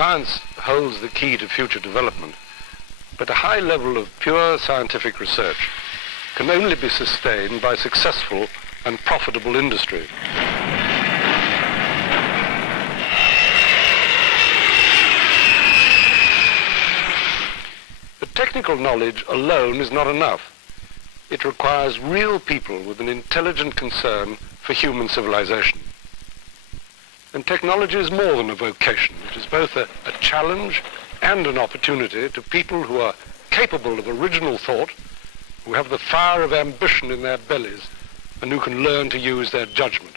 science holds the key to future development, but a high level of pure scientific research can only be sustained by successful and profitable industry. But technical knowledge alone is not enough. It requires real people with an intelligent concern for human civilization. And technology is more than a vocation. It is both a challenge and an opportunity to people who are capable of original thought, who have the fire of ambition in their bellies, and who can learn to use their judgment.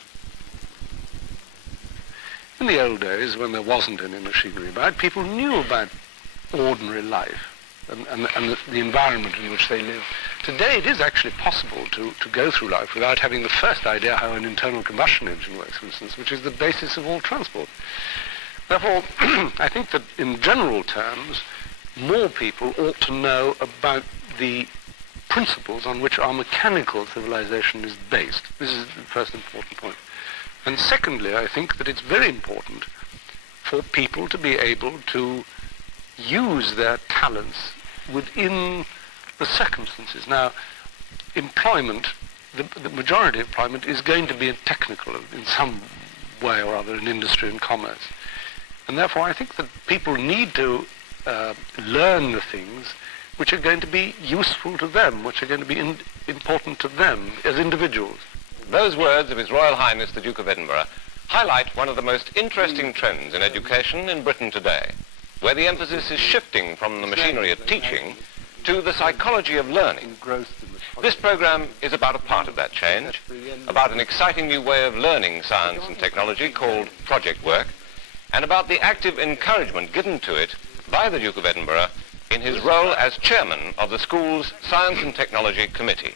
In the old days, when there wasn't any machinery about, people knew about ordinary life and the environment in which they live. Today, it is actually possible to go through life without having the first idea how an internal combustion engine works, for instance, which is the basis of all transport. Therefore, I think that in general terms, more people ought to know about the principles on which our mechanical civilization is based. This is the first important point. And secondly, I think that it's very important for people to be able to use their talents within the circumstances. Now, employment, the majority of employment is going to be technical in some way or other in industry and commerce. And therefore, I think that people need to learn the things which are going to be useful to them, which are going to be important to them as individuals. Those words of His Royal Highness the Duke of Edinburgh highlight one of the most interesting trends in education in Britain today, where the emphasis is shifting from the machinery of teaching to the psychology of learning. This program is about a part of that change, about an exciting new way of learning science and technology called project work, and about the active encouragement given to it by the Duke of Edinburgh in his role as chairman of the school's Science and Technology Committee.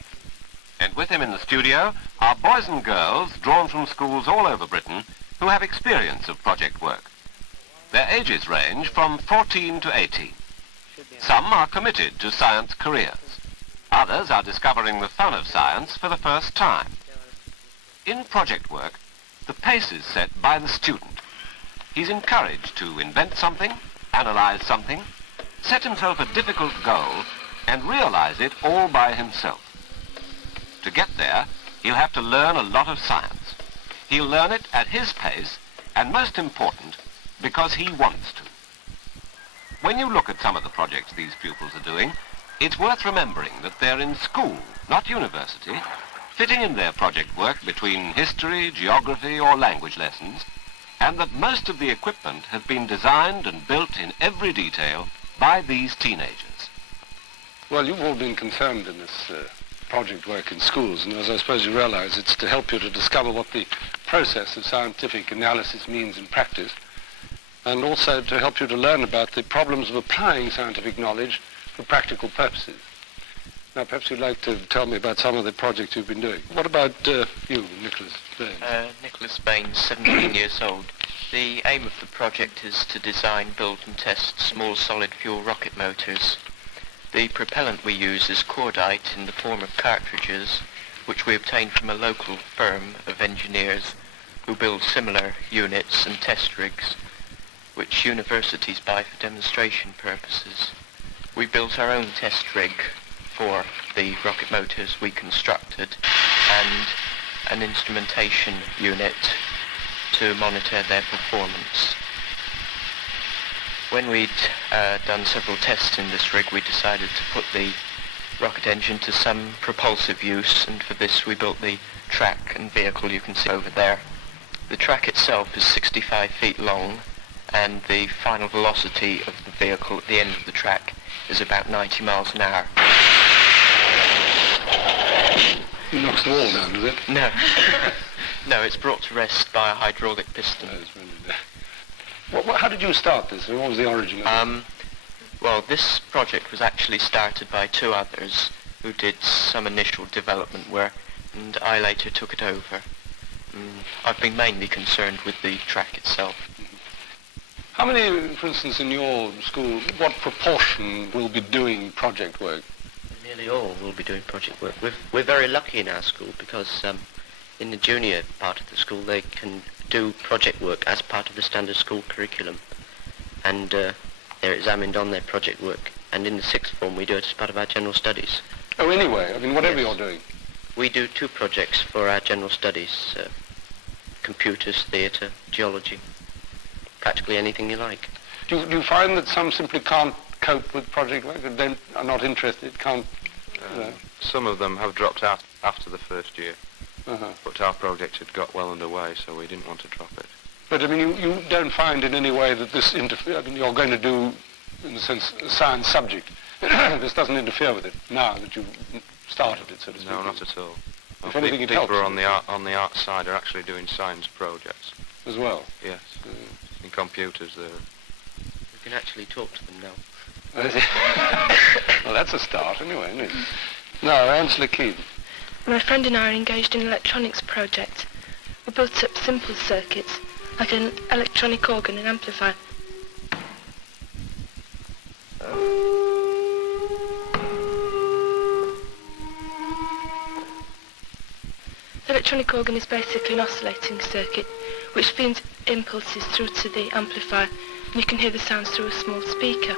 And with him in the studio are boys and girls drawn from schools all over Britain who have experience of project work. Their ages range from 14 to 18. Some are committed to science careers. Others are discovering the fun of science for the first time. In project work, the pace is set by the student. He's encouraged to invent something, analyze something, set himself a difficult goal, and realize it all by himself. To get there, he'll have to learn a lot of science. He'll learn it at his pace, and most important, because he wants to. When you look at some of the projects these pupils are doing, it's worth remembering that they're in school, not university, fitting in their project work between history, geography, or language lessons, and that most of the equipment has been designed and built in every detail by these teenagers. Well, you've all been concerned in this project work in schools, and as I suppose you realize, it's to help you to discover what the process of scientific analysis means in practice, and also to help you to learn about the problems of applying scientific knowledge for practical purposes. Now, perhaps you'd like to tell me about some of the projects you've been doing. What about you, Nicholas Baines? Nicholas Baines, 17 years old. The aim of the project is to design, build and test small solid fuel rocket motors. The propellant we use is cordite in the form of cartridges, which we obtain from a local firm of engineers who build similar units and test rigs, which universities buy for demonstration purposes. We built our own test rig for the rocket motors we constructed and an instrumentation unit to monitor their performance. When we'd done several tests in this rig, we decided to put the rocket engine to some propulsive use, and for this we built the track and vehicle you can see over there. The track itself is 65 feet long, and the final velocity of the vehicle at the end of the track is about 90 miles an hour. It knocks the wall down, does it? No. No, it's brought to rest by a hydraulic piston. How did you start this? What was the origin of it? Well, this project was actually started by two others who did some initial development work, and I later took it over. I've been mainly concerned with the track itself. How many, for instance, in your school, what proportion will be doing project work? Nearly all will be doing project work. We're very lucky in our school because in the junior part of the school they can do project work as part of the standard school curriculum. and they're examined on their project work. And in the sixth form, we do it as part of our general studies. Oh, anyway, I mean, whatever Yes. you're doing. We do 2 projects for our general studies, computers, theatre, geology, practically anything you like. Do you find that some simply can't cope with project work, and are not interested, can't... Some of them have dropped out after the first year, Uh-huh. but our project had got well underway, so we didn't want to drop it. But, I mean, you don't find in any way that this interferes... I mean, you're going to do, in a sense, a science subject. This doesn't interfere with it now that you've started it, so to speak. No, not at all. If anything, it people helps. on the art side are actually doing science projects. As well. Yes. In computers, they're... You can actually talk to them now. Well, that's a start, anyway, isn't it? No, Angela Keane. My friend and I are engaged in an electronics project. We built up simple circuits, like an electronic organ and amplifier. The electronic organ is basically an oscillating circuit, which feeds impulses through to the amplifier, and you can hear the sounds through a small speaker.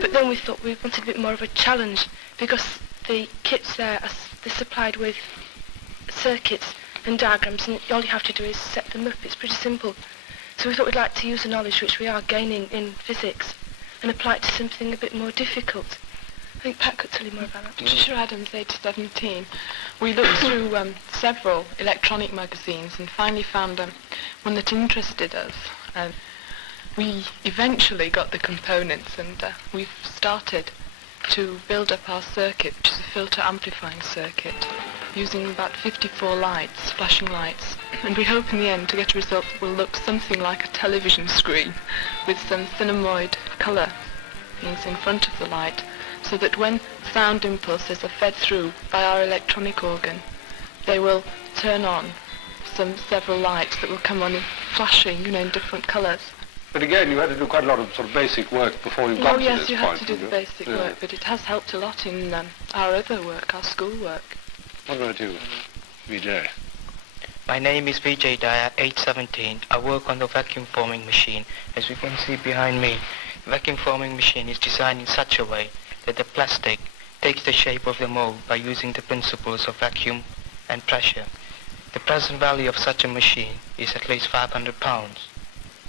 But then we thought we wanted a bit more of a challenge, because the kits there they're supplied with circuits and diagrams, and all you have to do is set them up. It's pretty simple. So we thought we'd like to use the knowledge which we are gaining in physics and apply it to something a bit more difficult. I think Pat could tell you more about that. Patricia Adams, age 17. We looked through several electronic magazines and finally found one that interested us. We eventually got the components, and we've started to build up our circuit, which is a filter amplifying circuit, using about 54 lights, flashing lights. And we hope in the end to get a result that will look something like a television screen with some cinemoid colour things in front of the light, so that when sound impulses are fed through by our electronic organ, they will turn on several lights that will come on in flashing, in different colours. But again, you had to do quite a lot of sort of basic work before you got to this point. Oh yes, you have to do the basic work, but it has helped a lot in our other work, our school work. What about you, Vijay? My name is Vijay Daya, age 17. I work on the vacuum forming machine. As you can see behind me, the vacuum forming machine is designed in such a way that the plastic takes the shape of the mold by using the principles of vacuum and pressure. The present value of such a machine is at least £500.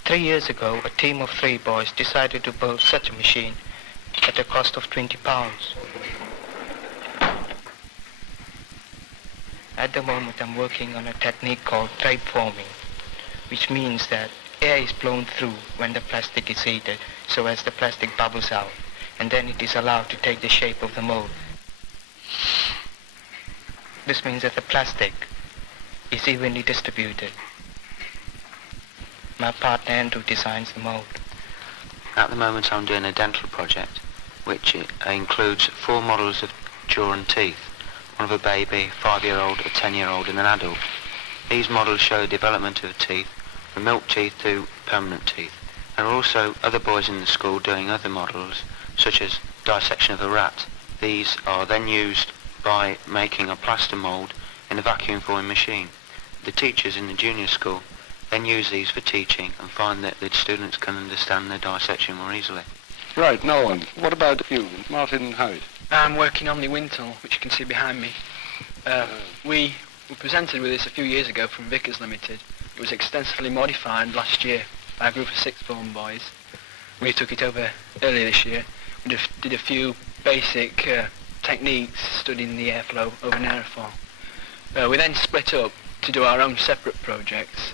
3 years ago, a team of 3 boys decided to build such a machine at a cost of £20. At the moment, I'm working on a technique called tape forming, which means that air is blown through when the plastic is heated, so as the plastic bubbles out, and then it is allowed to take the shape of the mold. This means that the plastic is evenly distributed. My partner Andrew designs the mold. At the moment I'm doing a dental project, which includes 4 models of jaw and teeth, one of a baby, 5-year-old, a 10-year-old and an adult. These models show the development of teeth, from milk teeth to permanent teeth. There are also other boys in the school doing other models, such as dissection of a rat. These are then used by making a plaster mould in a vacuum forming machine. The teachers in the junior school then use these for teaching and find that the students can understand the dissection more easily. Right, no one. What about you, Martin Howitt? I'm working on the wind tunnel, which you can see behind me. We were presented with this a few years ago from Vickers Limited. It was extensively modified last year by a group of 6th form boys. We took it over earlier this year. We did a few basic techniques studying the airflow over an aerofoil. We then split up to do our own separate projects.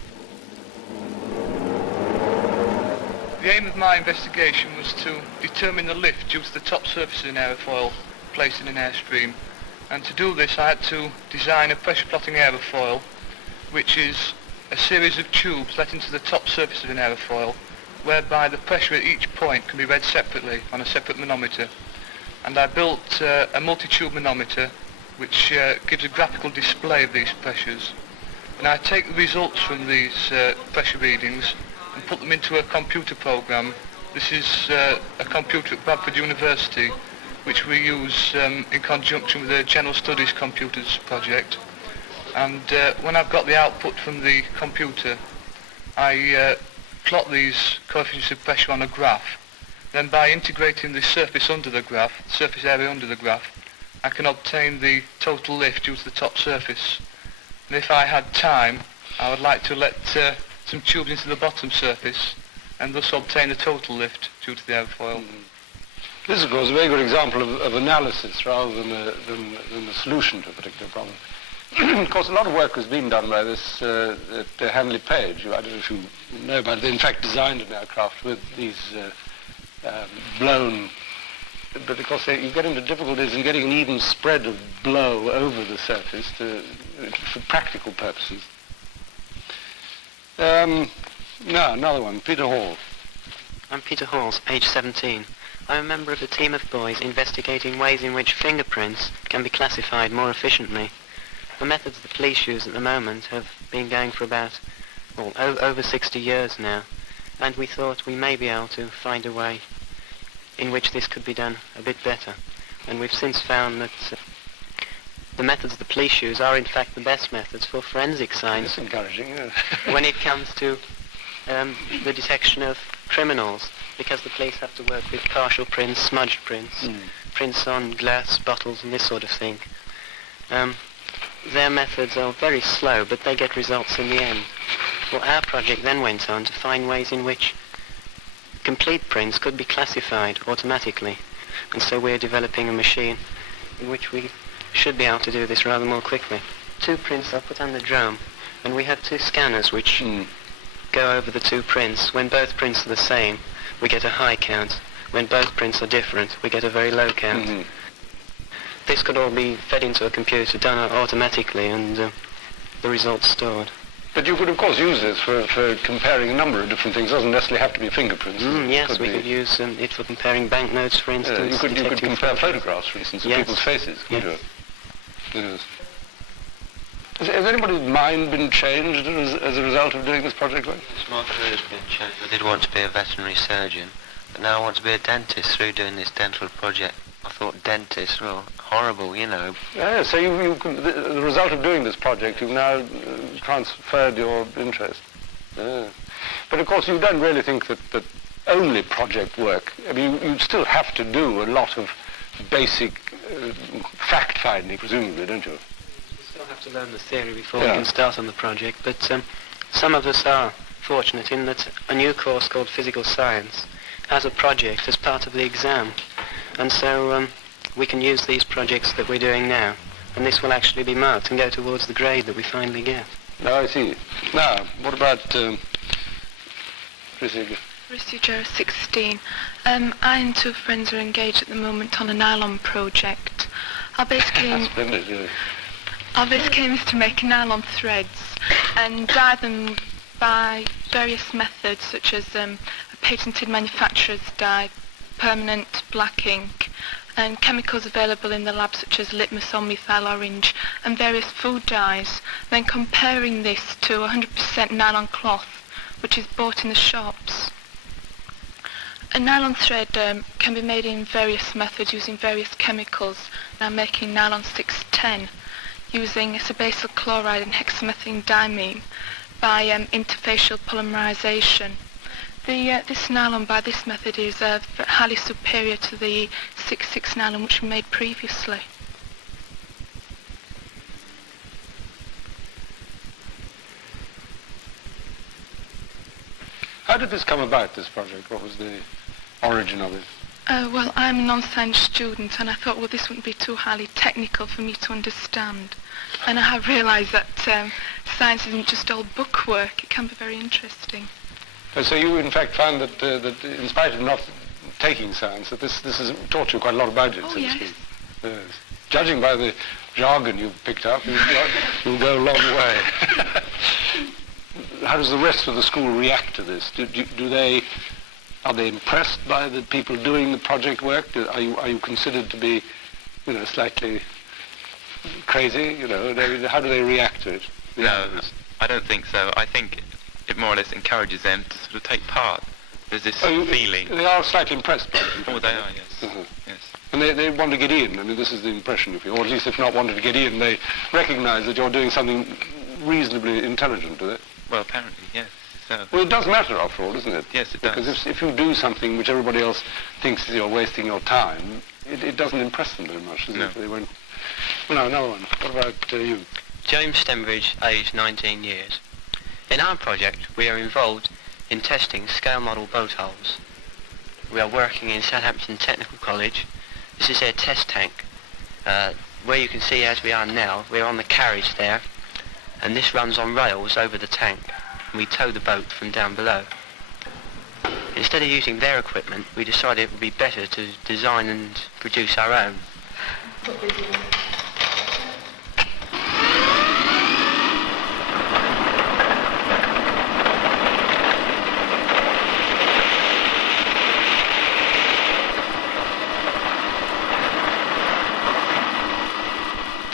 The aim of my investigation was to determine the lift due to the top surface of an aerofoil placed in an airstream, and to do this I had to design a pressure plotting aerofoil, which is a series of tubes let into the top surface of an aerofoil, whereby the pressure at each point can be read separately on a separate manometer. And I built a multi-tube manometer which gives a graphical display of these pressures. And I take the results from these pressure readings and put them into a computer program. This is a computer at Bradford University, which we use in conjunction with the General Studies Computers project. And when I've got the output from the computer, I plot these coefficients of pressure on a graph. Then by integrating the surface under the graph, surface area under the graph, I can obtain the total lift due to the top surface. And if I had time, I would like to let some tubes into the bottom surface and thus obtain a total lift due to the airfoil. This is, of course, a very good example of analysis rather than the solution to a particular problem. Of course, a lot of work has been done by this at Hanley Page. I don't know if you know about it. They, in fact, designed an aircraft with these blown... But, of course, you get into difficulties in getting an even spread of blow over the surface for practical purposes. Now, another one, Peter Hall. I'm Peter Halls, age 17. I'm a member of a team of boys investigating ways in which fingerprints can be classified more efficiently. The methods the police use at the moment have been going for about, well, over 60 years now, and we thought we may be able to find a way in which this could be done a bit better. And we've since found that the methods the police use are in fact the best methods for forensic science. That's encouraging, yeah. When it comes to the detection of criminals, because the police have to work with partial prints, smudged prints, prints on glass bottles and this sort of thing. Their methods are very slow, but they get results in the end. Well, our project then went on to find ways in which complete prints could be classified automatically, and so we're developing a machine in which we should be able to do this rather more quickly. 2 prints are put on the drum, and we have 2 scanners which go over the 2 prints. When both prints are the same, we get a high count. When both prints are different, we get a very low count. This could all be fed into a computer, done automatically, and the results stored. But you could, of course, use this for comparing a number of different things. It doesn't necessarily have to be fingerprints. Yes, we could use it for comparing banknotes, for instance. You could compare photographs, for instance, of people's faces. Yes. Yes. Has anybody's mind been changed as a result of doing this project? My career's been changed. I did want to be a veterinary surgeon, but now I want to be a dentist through doing this dental project. I thought dentist, well, horrible, you know. Yeah, so the result of doing this project, you've now transferred your interest. Yeah. But of course, you don't really think that only project work. I mean, you still have to do a lot of basic fact-finding, presumably, don't you? We still have to learn the theory before we can start on the project, but some of us are fortunate in that a new course called Physical Science has a project as part of the exam. And so we can use these projects that we're doing now, and this will actually be marked and go towards the grade that we finally get. No, I see. Now, what about procedure? Procedure 16. I and 2 friends are engaged at the moment on a nylon project. Our basic aim, Splendid, really. Our basic aim is to make nylon threads and dye them by various methods, such as a patented manufacturer's dye, permanent black ink, and chemicals available in the lab such as litmus or methyl orange, and various food dyes, then comparing this to 100% nylon cloth which is bought in the shops. A nylon thread can be made in various methods using various chemicals. Now making nylon 610 using sebaceous chloride and hexamethylene diamine by interfacial polymerization. This nylon by this method is highly superior to the 6/6 nylon which we made previously. How did this come about, this project? What was the origin of it? Well, I'm a non-science student, and I thought, well, this wouldn't be too highly technical for me to understand. And I have realised that science isn't just all book work, it can be very interesting. So you, in fact, found that in spite of not taking science, that this has taught you quite a lot about it, Oh, so to yes. speak. Yes. Judging by the jargon you've picked up, you'll go a long way. How does the rest of the school react to this? Are they impressed by the people doing the project work? Are you considered to be, slightly crazy? How do they react to it? No, I don't think so. I think it more or less encourages them to sort of take part. There's this feeling. They are slightly impressed by it. Oh, they are, yes. Uh-huh. Yes. And they want to get in. I mean, this is the impression you feel. Or at least if not wanting to get in, they recognise that you're doing something reasonably intelligent, do they? Well, apparently, yes. so. Well, it does matter after all, doesn't it? Yes, it does. Because if you do something which everybody else thinks you're wasting your time, it doesn't impress them very much, does it? They won't. Well, no, another one. What about you? James Stembridge, aged 19 years. In our project, we are involved in testing scale model boat hulls. We are working in Southampton Technical College. This is their test tank. Where you can see as we are now, we're on the carriage there, and this runs on rails over the tank, and we tow the boat from down below. Instead of using their equipment, we decided it would be better to design and produce our own.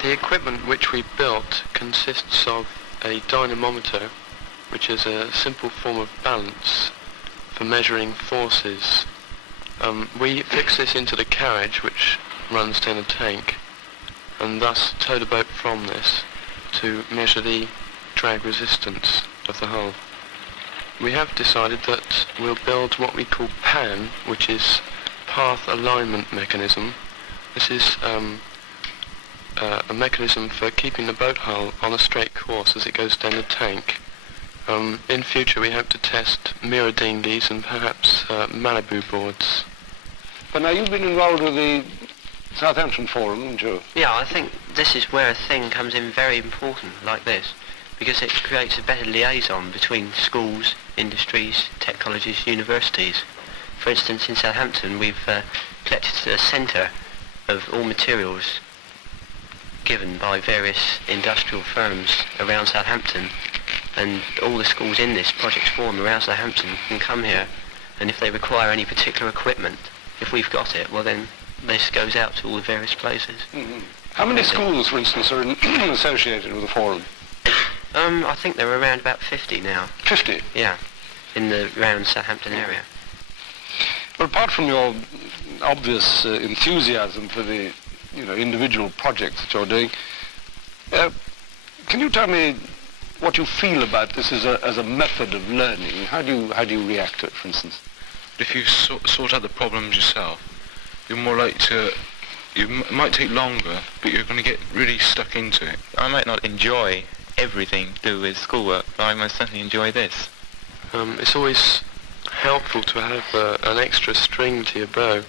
The equipment which we built consists of a dynamometer, which is a simple form of balance for measuring forces. We fix this into the carriage which runs down a tank, and thus tow the boat from this to measure the drag resistance of the hull. We have decided that we'll build what we call PAN, which is Path Alignment Mechanism. This is a mechanism for keeping the boat hull on a straight course as it goes down the tank. In future we hope to test mirror dinghies and perhaps Malibu boards. But now you've been involved with the Southampton Forum, haven't you? Yeah, I think this is where a thing comes in very important like this, because it creates a better liaison between schools, industries, tech colleges, universities. For instance, in Southampton we've collected a centre of all materials given by various industrial firms around Southampton, and all the schools in this project forum around Southampton can come here, and if they require any particular equipment, if we've got it, well then this goes out to all the various places. Mm-hmm. How many schools, for instance, are associated with the forum? I think there are around about 50 now. 50? Yeah, in the round Southampton area. Well, apart from your obvious enthusiasm for the individual projects that you're doing, can you tell me what you feel about this as a method of learning? How do you react to it, for instance? If you sort out the problems yourself, you're more likely to. It might take longer, but you're going to get really stuck into it. I might not enjoy everything to do with schoolwork, but I most certainly enjoy this. It's always helpful to have an extra string to your bow,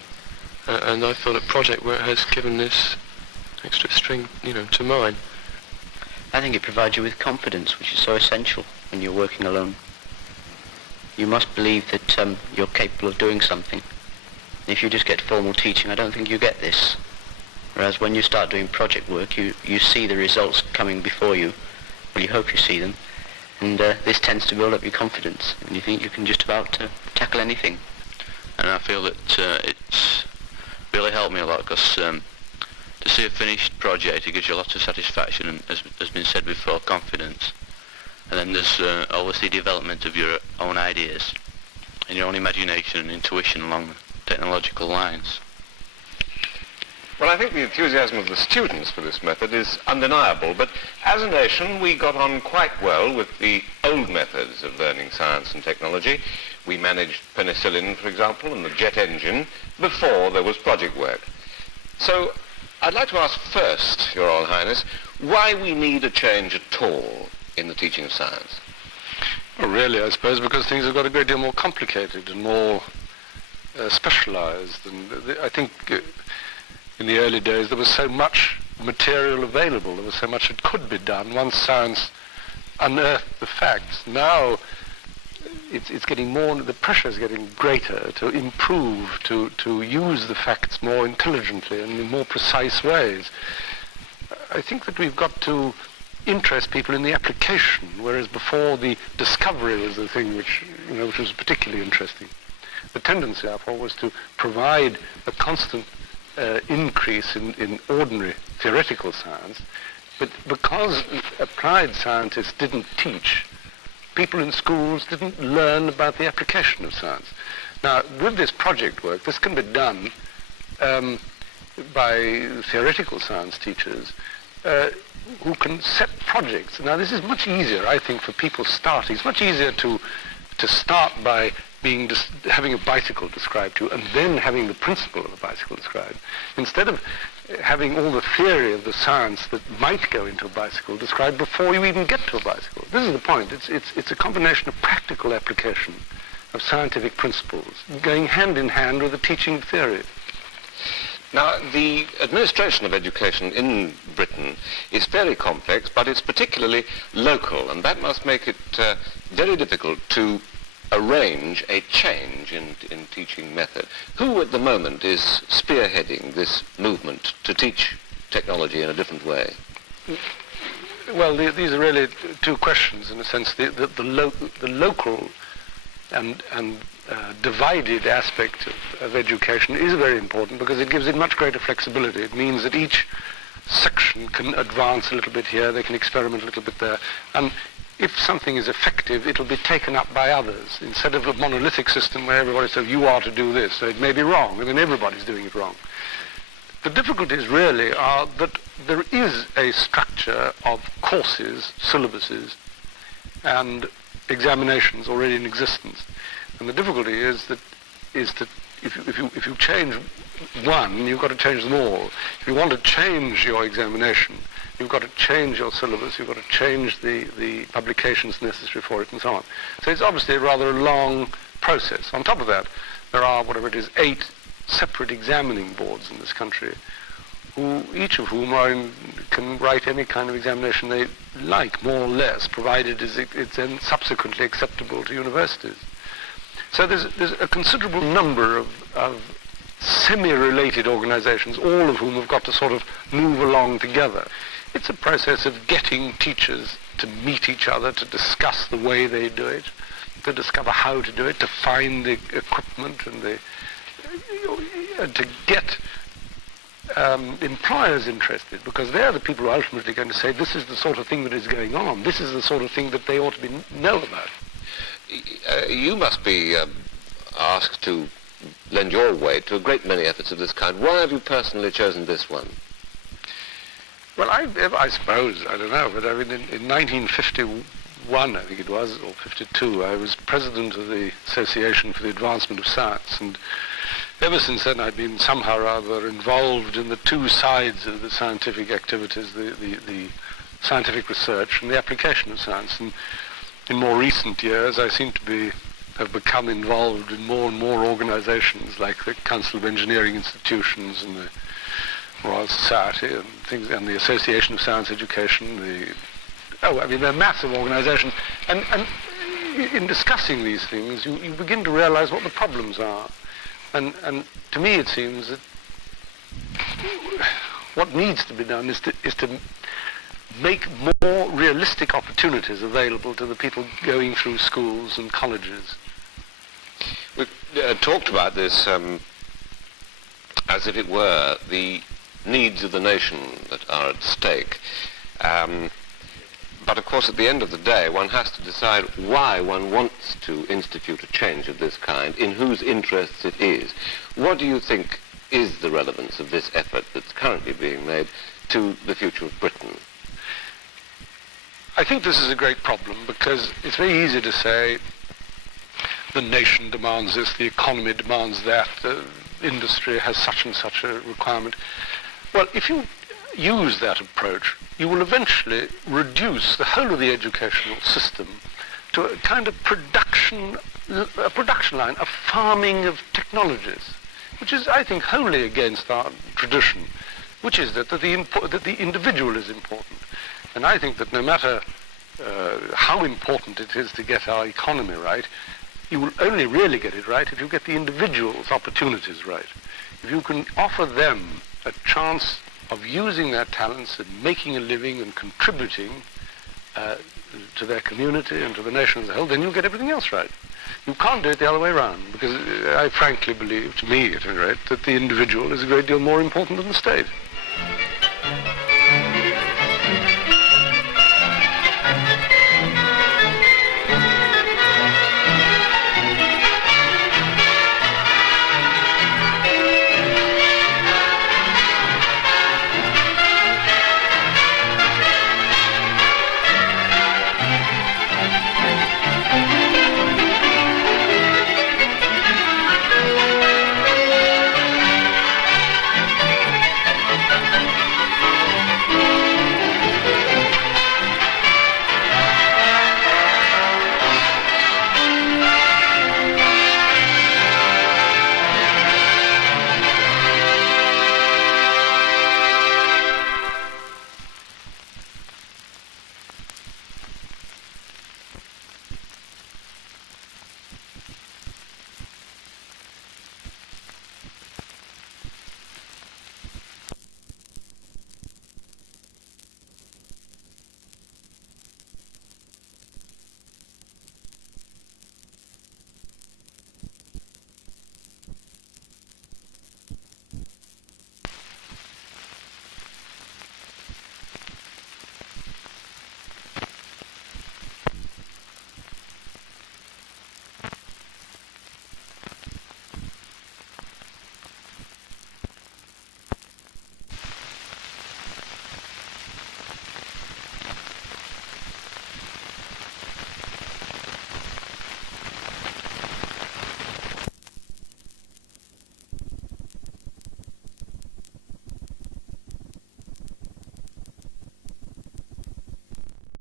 and I thought a project work has given this extra string, to mine. I think it provides you with confidence, which is so essential when you're working alone. You must believe that you're capable of doing something. If you just get formal teaching, I don't think you get this. Whereas when you start doing project work, you see the results coming before you. Well, you hope you see them. And this tends to build up your confidence, and you think you can just about tackle anything. And I feel that it's really helped me a lot, because to see a finished project, it gives you a lot of satisfaction, and as has been said before, confidence. And then there's always the development of your own ideas and your own imagination and intuition along the technological lines. Well, I think the enthusiasm of the students for this method is undeniable, but as a nation we got on quite well with the old methods of learning science and technology. We managed penicillin, for example, and the jet engine before there was project work. So I'd like to ask first, Your Royal Highness, why we need a change at all in the teaching of science. Well, really, I suppose because things have got a great deal more complicated and more specialized. And I think in the early days there was so much material available, there was so much that could be done once science unearthed the facts. Now it's getting more, the pressure is getting greater to improve, to use the facts more intelligently and in more precise ways. I think that we've got to interest people in the application, whereas before the discovery was the thing which was particularly interesting. The tendency, therefore, was to provide a constant increase in ordinary theoretical science, but because applied scientists didn't teach, people in schools didn't learn about the application of science. Now, with this project work, this can be done by theoretical science teachers who can set projects. Now, this is much easier, I think, for people starting. It's much easier to to start by having a bicycle described to you and then having the principle of a bicycle described, instead of having all the theory of the science that might go into a bicycle described before you even get to a bicycle. This is the point. It's a combination of practical application of scientific principles going hand in hand with the teaching of theory. Now, the administration of education in Britain is fairly complex, but it's particularly local, and that must make it very difficult to arrange a change in teaching method. Who at the moment is spearheading this movement to teach technology in a different way? Well, these are really two questions in a sense. The local and divided aspect of education is very important because it gives it much greater flexibility. It means that each section can advance a little bit here, they can experiment a little bit there, and if something is effective, it'll be taken up by others, instead of a monolithic system where everybody says, you are to do this, so it may be wrong, and then everybody's doing it wrong. The difficulties really are that there is a structure of courses, syllabuses, and examinations already in existence. And the difficulty is that if you change one, you've got to change them all. If you want to change your examination, you've got to change your syllabus, you've got to change the publications necessary for it, and so on. So it's obviously a rather long process. On top of that, there are, whatever it is, 8 separate examining boards in this country, each of whom can write any kind of examination they like, more or less, provided it's then subsequently acceptable to universities. So there's a considerable number of semi-related organizations, all of whom have got to sort of move along together. It's a process of getting teachers to meet each other, to discuss the way they do it, to discover how to do it, to find the equipment and to get employers interested, because they're the people who are ultimately going to say, this is the sort of thing that is going on, this is the sort of thing that they ought to know about. You must be asked to lend your weight to a great many efforts of this kind. Why have you personally chosen this one? Well, I suppose, I don't know, but I mean, in 1951, I think it was, or 52, I was president of the Association for the Advancement of Science, and ever since then I've been somehow or other involved in the two sides of the scientific activities, the scientific research and the application of science. And in more recent years, I seem to have become involved in more and more organizations like the Council of Engineering Institutions and the Royal Society and things, and the Association of Science Education. They're massive organizations. And in discussing these things, you begin to realize what the problems are. And to me, it seems that what needs to be done is to make more realistic opportunities available to the people going through schools and colleges. We've talked about this as if it were the needs of the nation that are at stake. But of course, at the end of the day, one has to decide why one wants to institute a change of this kind, in whose interests it is. What do you think is the relevance of this effort that's currently being made to the future of Britain? I think this is a great problem, because it's very easy to say the nation demands this, the economy demands that, the industry has such and such a requirement. Well, if you use that approach, you will eventually reduce the whole of the educational system to a kind of production line, a farming of technologies, which is, I think, wholly against our tradition, which is that the individual is important. And I think that no matter how important it is to get our economy right, you will only really get it right if you get the individual's opportunities right. If you can offer them a chance of using their talents and making a living and contributing to their community and to the nation as a whole, then you'll get everything else right. You can't do it the other way around, because I frankly believe, to me at any rate, that the individual is a great deal more important than the state.